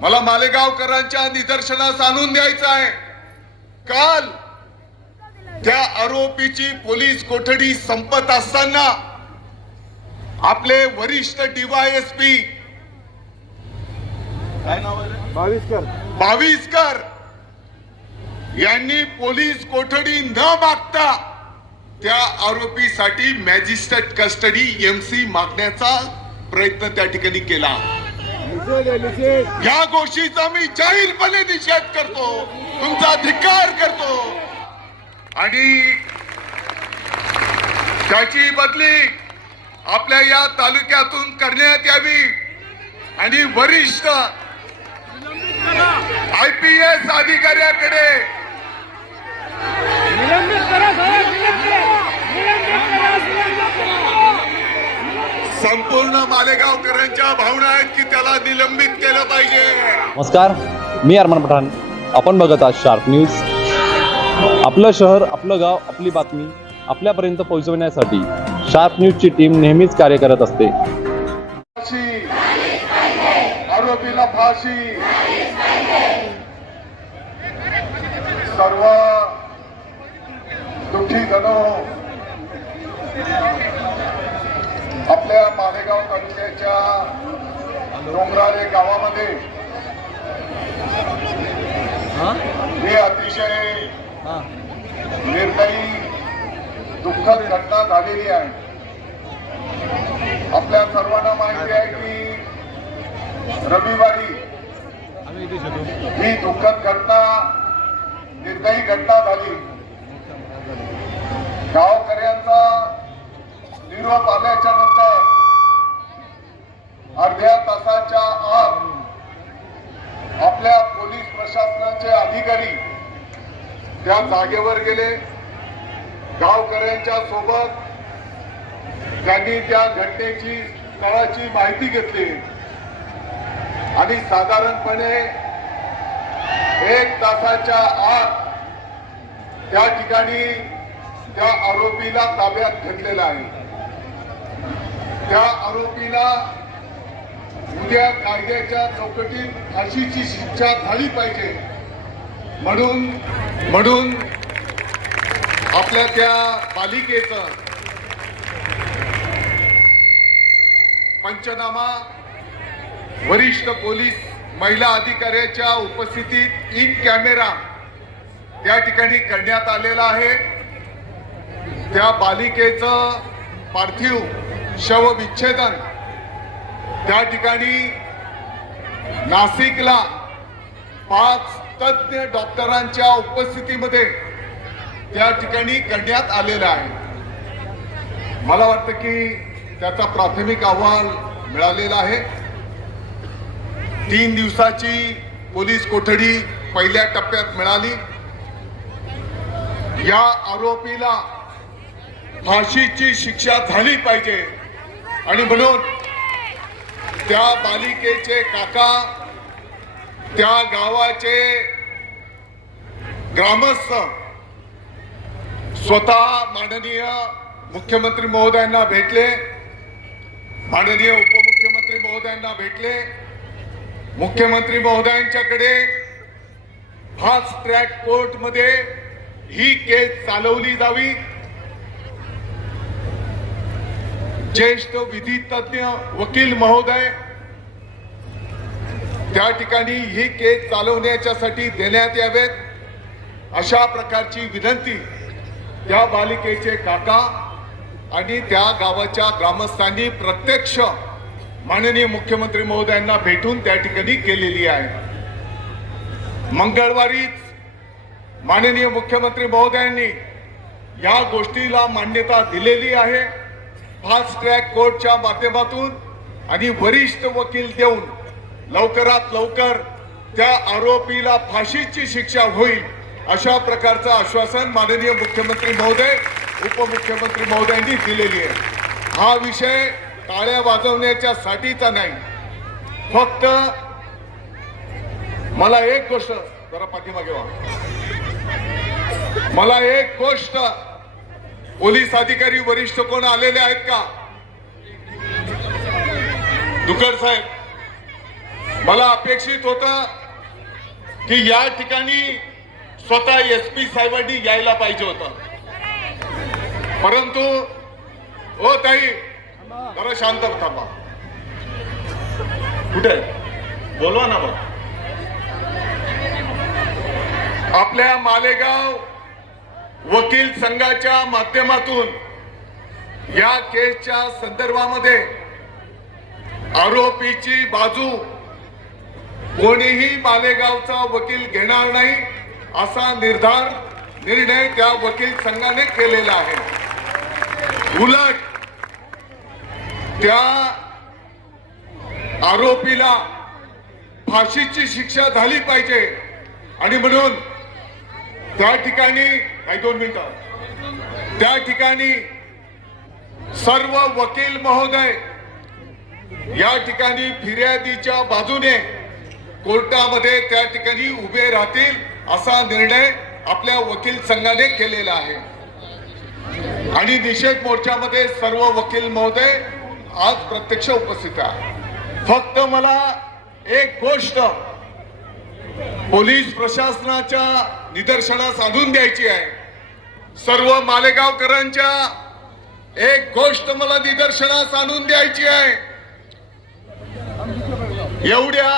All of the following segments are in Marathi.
मला मालेगावकरांच्या निदर्शनास आणून द्यायचं आहे. काल त्या आरोपीची पोलीस कोठडी संपत असताना आपले वरिष्ठ डीवायएसपी बावीसकर. बावीसकर यांनी पोलीस कोठडी न मागता त्या आरोपीसाठी मॅजिस्ट्रेट कस्टडी एमसी मागण्याचा प्रयत्न त्या ठिकाणी केला. या गोष्टीचा मी जाहीरपणे निषेध करतो तुमचा धिक्कार करतो. आणि त्याची बदली आपल्या या तालुक्यातून करण्यात यावी. आणि वरिष्ठ आय पी एस अधिकाऱ्याकडे निलंबित करा साहेब निलंबित करा निलंबित करा निलंबित करा संपूर्ण मालेगावकरांच्या भावना आहेत की त्याला निलंबित केलं पाहिजे. नमस्कार मी अरमान पठाण. आपण बघत आहात शार्प न्यूज. आपलं शहर आपलं गाव आपली बातमी आपल्यापर्यंत पोहोचवण्यासाठी शार्प न्यूजची टीम नेहमीच कार्य करत असते. आरोपीला फाशी. सर्व दुःखी जनो आपल्या मालेगाव तालुक्याच्या डोंगराळे गावामध्ये ही? अतिशय निर्दयी दुःखद घटना झालेली आहे. आपल्या सर्वांना माहिती आहे की रविवारी ही दुःखद घटना निर्दयी घटना झाली गावकऱ्यांचा निरोप आल्याच्यानंतर अर्ध्या तासाच्या आत आपल्या पोलीस प्रशासनाचे अधिकारी त्या जागेवर गेले गावकऱ्यांच्या सोबत त्यांनी त्या घटनेची स्थळाची माहिती घेतली. आणि साधारणपणे एक तासाच्या आत त्या ठिकाणी त्या आरोपीला ताब्यात घेतलेला आहे. त्या आरोपीला उद्या कायद्याच्या चौकटीत फाशीची शिक्षा झाली पाहिजे. म्हणून म्हणून आपल्या त्या पालिकेचं पंचनामा वरिष्ठ पोलीस महिला अधिकाऱ्याच्या उपस्थितीत इन कॅमेरा त्या ठिकाणी करण्यात आलेला आहे. त्या बालिकेचं पार्थिव शवविच्छेदन त्या ठिकाणी नाशिकला पाच तज्ज्ञ डॉक्टरांच्या उपस्थितीमध्ये त्या ठिकाणी करण्यात आलेलं आहे. मला वाटतं की त्याचा प्राथमिक अहवाल मिळालेला आहे. तीन दिवसाची पोलीस कोठडी पहिल्या टप्प्यात मिळाली. या आरोपीला फाशीची शिक्षा झाली पाहिजे. आणि म्हणून त्या बालिकेचे काका त्या गावाचे ग्रामस्थ स्वतः माननीय मुख्यमंत्री महोदयांना भेटले. माननीय उपमुख्यमंत्री महोदयांना भेटले. मुख्यमंत्री महोदयांच्याकडे फास्ट ट्रॅक कोर्टमध्ये ही केस चालवली जावी. ज्येष्ठ विधी तज्ञ वकील महोदय त्या ठिकाणी ही केस चालवण्याच्यासाठी देण्यात यावेत. अशा प्रकारची विनंती त्या बालिकेचे काका आणि त्या गावाच्या ग्रामस्थांनी प्रत्यक्ष माननीय मुख्यमंत्री महोदयांना भेटून त्या ठिकाणी केलेली आहे. मंगळवारीच माननीय मुख्यमंत्री महोदयांनी या गोष्टीला मान्यता दिलेली आहे. फास्ट ट्रॅक कोर्टच्या माध्यमातून आणि वरिष्ठ वकील देऊन लवकरात लवकर त्या आरोपीला फाशीची शिक्षा होईल अशा प्रकारचं आश्वासन माननीय मुख्यमंत्री महोदय उपमुख्यमंत्री महोदयांनी दिलेली आहे. हा विषय टाळ्या वाजवण्याच्या साठीचा नाही. फक्त मला एक गोष्ट जरा पाठीमागे व्हा. मला एक गोष्ट पोलीस अधिकारी वरिष्ठ कोण आलेले आहेत का? दुकर साहेब मला अपेक्षित होतं की या ठिकाणी स्वतः एस पी साहेबांनी यायला पाहिजे होतं. परंतु हो ताई जरा शांत थांबा. कुठे बोलवा ना मग. आपल्या मालेगाव वकील संघाच्या माध्यमातून या केसच्या संदर्भामध्ये आरोपीची बाजू कोणीही मालेगावचा वकील घेणार नाही असा निर्धार निर्णय त्या वकील संघाने केलेला आहे. उलट त्या आरोपीला फाशीची शिक्षा झाली पाहिजे. आणि म्हणून त्या ठिकाणी काही दोन मिनिटं. त्या ठिकाणी सर्व वकील महोदय या ठिकाणी फिर्यादीच्या बाजूने कोर्टामध्ये त्या ठिकाणी उभे राहतील असा निर्णय आपल्या वकील संघाने केलेला आहे. आणि निषेध मोर्चामध्ये सर्व वकील महोदय आज प्रत्यक्ष उपस्थित आहे फक्त मला एक गोष्ट पोलीस प्रशासनाच्या निदर्शनास आणून द्यायची आहे. सर्व मालेगावकरांच्या एक गोष्ट मला निदर्शनास आणून द्यायची आहे. एवढ्या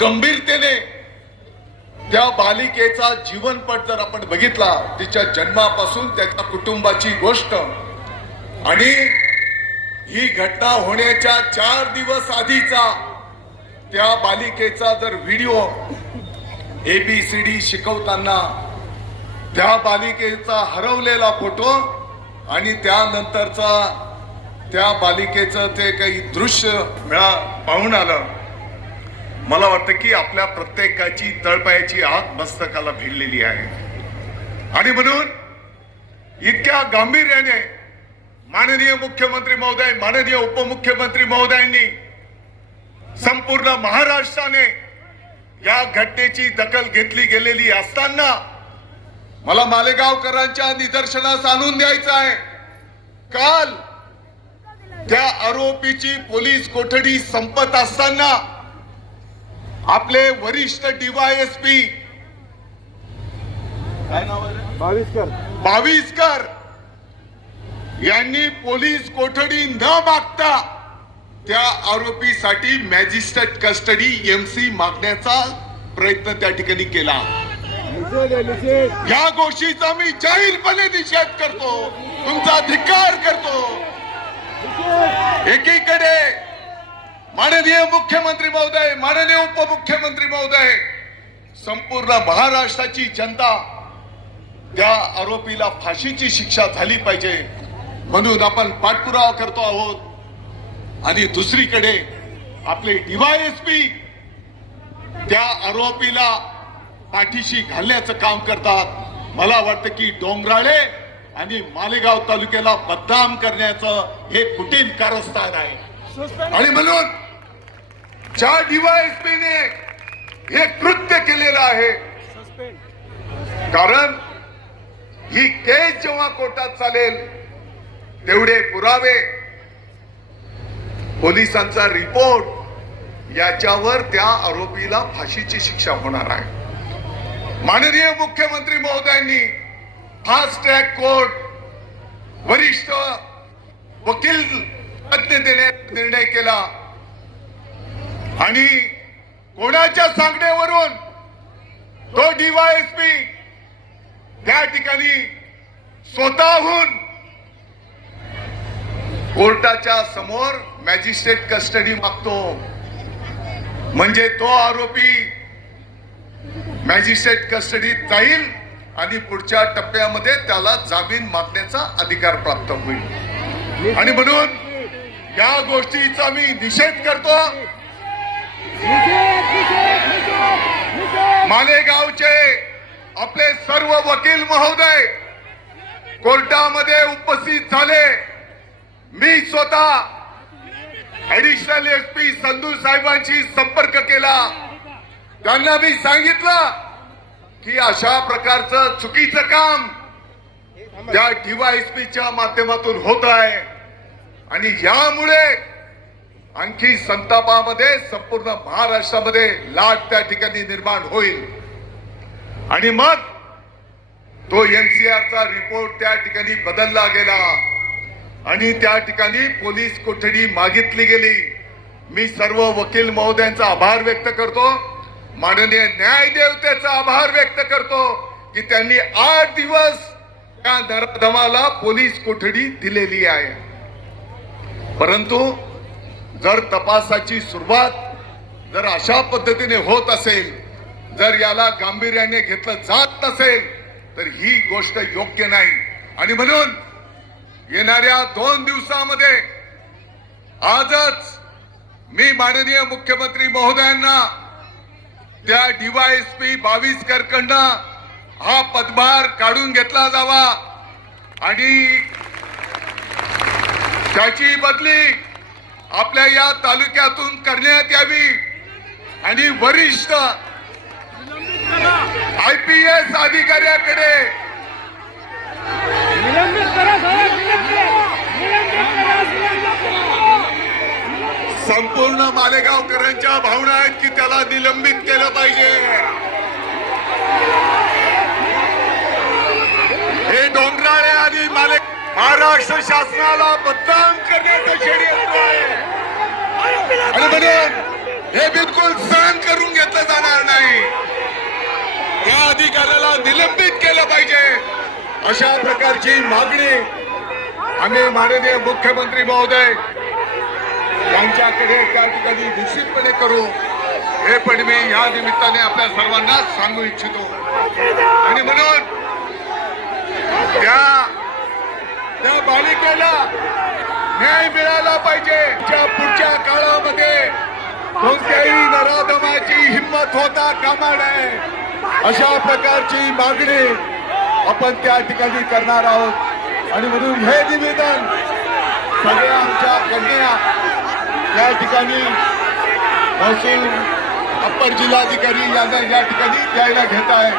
गंभीरतेने त्या बालिकेचा जीवनपट जर आपण बघितला तिच्या जन्मापासून त्याच्या कुटुंबाची गोष्ट आणि ही घटना होण्याच्या चार दिवस आधीचा त्या बालिकेचा जर व्हिडिओ एबीसीडी शिकवताना त्या बालिकेचा हरवलेला फोटो आणि त्यानंतरचा त्या बालिकेचं ते काही दृश्य मिळा पाहून आलं. मला वाटतं की आपल्या प्रत्येकाची तळपायाची आग मस्तकाला भिडलेली आहे. आणि म्हणून इतक्या गांभीर्याने माननीय मुख्यमंत्री महोदय माननीय उपमुख्यमंत्री महोदयांनी संपूर्ण महाराष्ट्राने या घटनेची दखल घेतली गेलेली असताना मला मालेगावकरांच्या निदर्शनास आणून द्यायचं आहे. काल त्या आरोपीची पोलीस कोठडी संपत असताना आपले वरिष्ठ डीवायएसपी बावीसकर बावीसकर यांनी पोलीस कोठडी न मागता त्या आरोपीसाठी मॅजिस्ट्रेट कस्टडी एमसी मागण्याचा प्रयत्न त्या ठिकाणी केला. या गोष्टीचा मी जाहीरपणे निषेध करतो. तुमचा धिक्कार करतो. एकीकडे माननीय मुख्यमंत्री महोदय माननीय उपमुख्यमंत्री महोदय संपूर्ण महाराष्ट्राची जनता त्या आरोपीला फाशीची शिक्षा झाली पाहिजे म्हणून आपण पाठपुरावा करतो आहोत. आणि दुसरीकडे आपले डीवायएसपी त्या आरोपीला पाठीशी घालण्याचं काम करतात. मला वाटतं की डोंगराळे आणि मालेगाव तालुक्याला बदनाम करण्याचं हे कुटील कारस्थान आहे. आणि म्हणून ज्या डीवायएसपीने हे कृत्य केलेलं आहे. कारण ही केस जेव्हा कोर्टात चालेल तेवढे पुरावे पोलिसांचा रिपोर्ट याच्यावर त्या आरोपीला फाशीची शिक्षा होणार आहे. माननीय मुख्यमंत्री महोदयांनी फास्ट ट्रॅक कोर्ट वरिष्ठ वकील देण्याचा निर्णय केला. आणि कोणाच्या सांगण्यावरून तो डीवायएसपी त्या ठिकाणी स्वतःहून कोर्टाच्या समोर मॅजिस्ट्रेट कस्टडी मागतो. म्हणजे तो आरोपी मॅजिस्ट्रेट कस्टडीत जाईल आणि पुढच्या टप्प्यामध्ये त्याला जामीन मागण्याचा अधिकार प्राप्त होईल. आणि म्हणून या गोष्टीचा मी निषेध करतो निषेध निषेध निषेध निषेध मालेगावचे आपले सर्व वकील महोदय कोर्टामध्ये उपस्थित झाले. मी स्वतः ऍडिशनल एस पी संधू साहेबांशी संपर्क केला. त्यांना मी सांगितलं की अशा प्रकारचं चुकीचं काम त्या डीवायएसपीच्या माध्यमातून होत आहे. आणि यामुळे आणखी संतापामध्ये संपूर्ण महाराष्ट्रामध्ये लाट त्या ठिकाणी निर्माण होईल. आणि मग तो एनसीआरचा रिपोर्ट त्या ठिकाणी बदलला गेला. आणि त्या ठिकाणी पोलीस कोठडी मागितली गेली. मी सर्व वकील महोदयांचा आभार व्यक्त करतो. माननीय न्यायदेवतेचा आभार व्यक्त करतो की त्यांनी आठ दिवस त्या नराधमाला पोलीस कोठडी दिलेली आहे. परंतु जर तपासाची सुरुवात जर अशा पद्धतीने होत असेल जर याला गांभीर्याने घेतलं जात नसेल तर ही गोष्ट योग्य नाही. आणि म्हणून येणाऱ्या दोन दिवसामध्ये आजच मी माननीय मुख्यमंत्री महोदयांना त्या डीवायएसपी बावीस करकंड हा पदभार काढून घेतला जावा आणि त्याची बदली आपल्या या तालुक्यातून करण्यात यावी. आणि वरिष्ठ आय पी एस अधिकाऱ्याकडे संपूर्ण मालेगावकरांच्या भावना आहेत की त्याला निलंबित केलं पाहिजे. हे डोंगराळे आणि माले महाराष्ट्र शासनाला बदनाम करण्याचं षडयंत्र आहे. आणि म्हणून हे बिलकुल सहन करून घेतलं जाणार नाही. या अधिकाऱ्याला निलंबित केलं पाहिजे. अशा प्रकारची मागणी आम्ही माननीय मुख्यमंत्री महोदय यांच्याकडे त्या ठिकाणी निश्चितपणे करू. हे पण मी या निमित्ताने आपल्या सर्वांना सांगू इच्छितो. आणि म्हणून त्या त्या बालिकेला न्याय मिळाला पाहिजे. ज्या पुढच्या काळामध्ये कोणत्याही नराधमाची हिंमत होता कामा नये. अशा प्रकारची मागणी आपण त्या ठिकाणी करणार आहोत. आणि म्हणून हे निवेदन सगळ्या आमच्या कन्या या ठिकाणी महसूल अप्पर जिल्हाधिकारी यांना या ठिकाणी द्यायला घेत आहे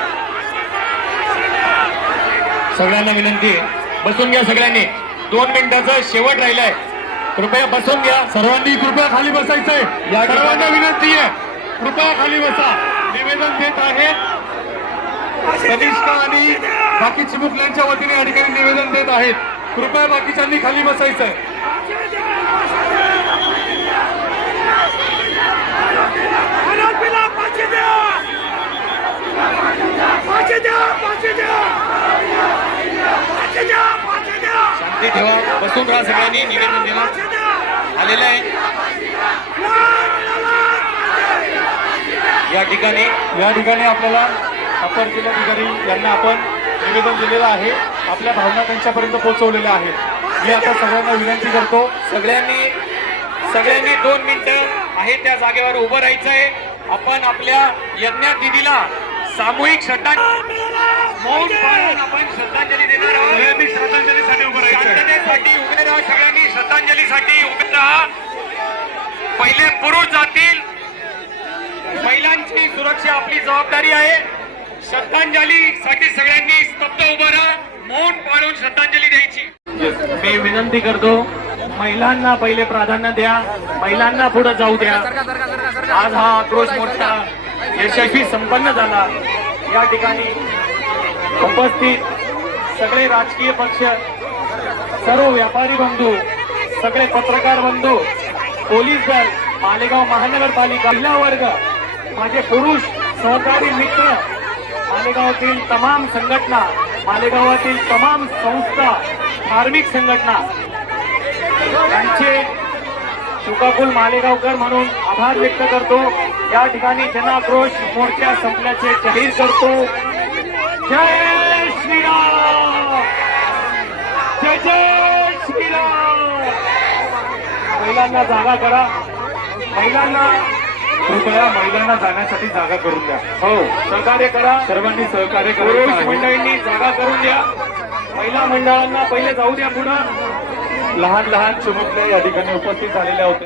सगळ्यांना विनंती आहे. बसून घ्या सगळ्यांनी. दोन मिनिटाचा शेवट राहिलाय. कृपया बसून घ्या. सर्वांनी कृपया खाली बसायचंय. सर्वांना विनंती आहे. कृपया खाली बसा. निवेदन देत आहेत कनिष्ठ आणि बाकी चिमुकल्यांच्या वतीने या ठिकाणी निवेदन देत आहेत. कृपया बाकीच्यांनी खाली बसायचंय. द्या. शांती ठेवा. बसून राहा सगळ्यांनी निवेदन देण्यात द्या आलेलं आहे. या ठिकाणी या ठिकाणी आपल्याला अपर जिल्हाधिकारी यांना आपण निवेदन दिलेलं आहे. आपल्या भावना त्यांच्यापर्यंत पोहोचवलेल्या आहेत. मी आता सगळ्यांना विनंती करतो सगळ्यांनी सगळ्यांनी दोन मिनिटं आहे त्या जागेवर उभं राहायचं आहे. आपण आपल्या यज्ञा दिदीला सामूहिक श्रद्धांजली मौन पाळून आपण श्रद्धांजली देणार आहोत. शांततेसाठी उभे राहा सगळ्यांनी श्रद्धांजलीसाठी उभे राहा. पहिले पुरुष जातील. महिलांची सुरक्षा आपली जबाबदारी आहे. श्रद्धांजलीसाठी सगळ्यांनी स्तब्ध उभं राहा. मौन पाळून श्रद्धांजली द्यायची. मी विनंती करतो महिलांना पहिले प्राधान्य द्या महिलांना पुढे जाऊ द्या. आज हा आक्रोश मोठा यशस्वी संपन्न झाला. या ठिकाणी उपस्थित सगळे राजकीय पक्ष सर्व व्यापारी बंधू सगळे पत्रकार बंधू पोलीस दल मालेगाव महानगरपालिका जिल्हा वर्ग माझे पुरुष सहकारी मित्र मालेगावातील तमाम संघटना मालेगावातील तमाम संस्था धार्मिक संघटना यांचे चुकाकुल मालेगावकर म्हणून आभार व्यक्त करतो. या ठिकाणी जनाक्रोश मोर्चा संपल्याचे जाहीर करतो. जय श्रीराम! महिलांना जागा करा. महिलांना कृपया महिलांना जाण्यासाठी जागा करून द्या. हो. सहकार्य करा. सर्वांनी सहकार्य पुरुष मंडळींनी जागा करून द्या. महिला मंडळांना पहिले जाऊ द्या पुढं. लहान लहान चिमुकले या ठिकाणी उपस्थित झालेल्या होत्या